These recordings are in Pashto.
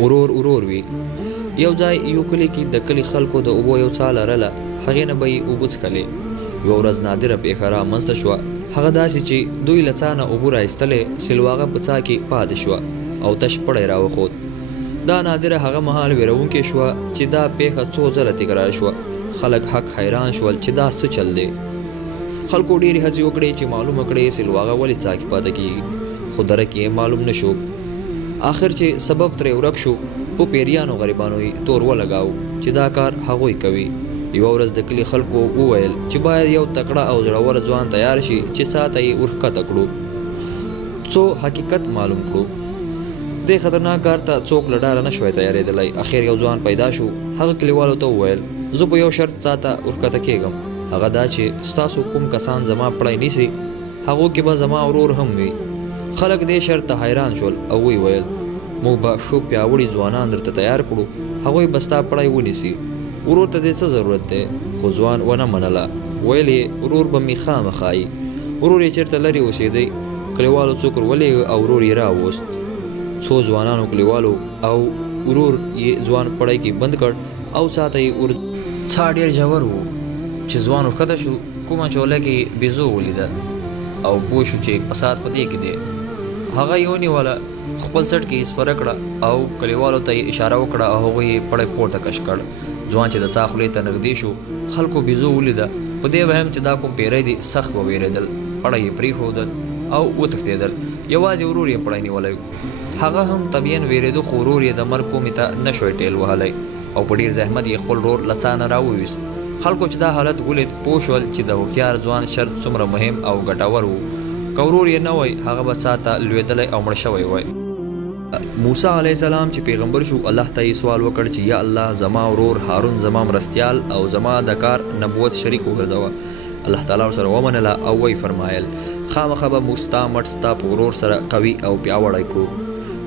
ورور وي. یو ځای یو کلی کې د کلي خلکو د اوبو یو څاه لرله، هغې نه به یې اوبه څښلې. یوه ورځ نادره پېښه رامنځته شوه. هغه داسې چې دوی له څاه نه اوبه رایستلې، سلواغه په څاه کې پاتې شوه او تش پړی راوخوت. دا نادره هغه مهال ویرونکې شوه چې دا پېښه څو ځله تکرار شوه. خلک حق حیران شول چې دا څه چل دی. خلکو ډېرې هڅې وکړې چې معلومه کړي سلواغه ولې څاه کې پاتې کېږي، خو درک یې معلوم نه شو. آخر چې سبب ترې ورک شو، په پیریانو غریبانو یې تور ولګاو چې دا کار هغوی کوي. یوه ورځ د کلي خلکو وویل چې باید یو تکړه او زړور ځوان تیار شي چې څاه ته یې ورښکته کړو، څو حقیقت معلوم کړو. دې خطرناک کار ته څوک له ډاره نه شوی تیارېدلی. اخر یو ځوان پیدا شو. هغه کلیوالو ته وویل زه په یو شرط څاه ته ورښکته کېږم، هغه دا چې ستاسو کوم کسان زما پړی نیسي هغو کې به زما ورور هم وي. خلک دې شرط ته حیران شول او وی ویل موږ به ښه پیاوړي ځوانان درته تیار کړو، هغوی به ستا پړی ونیسي. ورور ته دې څه ضرورت دی؟ خو ځوان ونه منله. ویل یې ورور به مې خامخا یي. ورور یې چېرته لرې اوسېدی. کلیوالو څوک ولېږه او ورور یې راووست. څو ځوانانو کلیوالو او ورور یې ځوان پړی کې بند کړ او څاه ته یې څاه ډېر ژور و چې ځوان ورښکته شو. کومه چوله کې بیزو ولیده او پوه شو چې فساد په دې کې دی. هغه یې ونیوله، خپل څټ کې یې سپره کړه او کلیوالو ته یې اشاره وکړه او هغوی یې پړی پورته کش کړ. ځوان چې د څاه خولې ته نږدې شو، خلکو بیزو ولیده. په دې وهم چې دا کوم پیری دی، سخت وویرېدل. پړی یې پرېښودل او وتښتېدل. یوازې ورور یې پړی نیولی. هغه هم طبیعاً ویرېده، خو ورور یې د مرګ کومې ته نه شوی ټیل وهلی او په ډېر زحمت یې خپل ورور له څاه نه راوویست. خلکو چې دا حالت ولید پوه شول چې د هوښیار ځوان شرط څومره مهم او ګټور و. که ورور یې نه وی، هغه به څاه ته لوېدلی او مړ شوی وی. موسی علیه السلام چې پیغمبر شو، الله ته یې سوال وکړ چې یا الله زما ورور هارون زما مرستیال او زما د کار نبوت شریک وګرځوه. الله تعالی ورسره ومنله او وی فرمایل خامخا به موږ ستا مټ ستا په ورور سره قوي او پیاوړی کړو.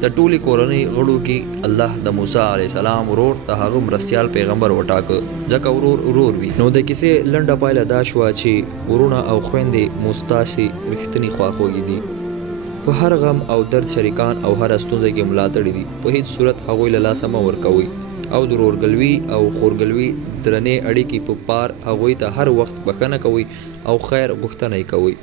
د ټولې کورنۍ غړو کې الله د موسی علیه السلام ورور د هغه مرستیال پیغمبر وټاکه، ځکه ورور وي. نو د کیسې لنډه پایله دا شوه چې ورونه او خویندې مو ستاسې رښتیني خواخوږي دي. په هر غم او درد شریکان او هر ستونزه کې ملاتړي دي. په هیڅ صورت هغوی له لاسه مه ورکوئ او د ورورګلوي او خورګلوي درنې اړیکې په پار هغوی ته هر وخت بښنه کوئ او خیر غوښتنه یې کوئ.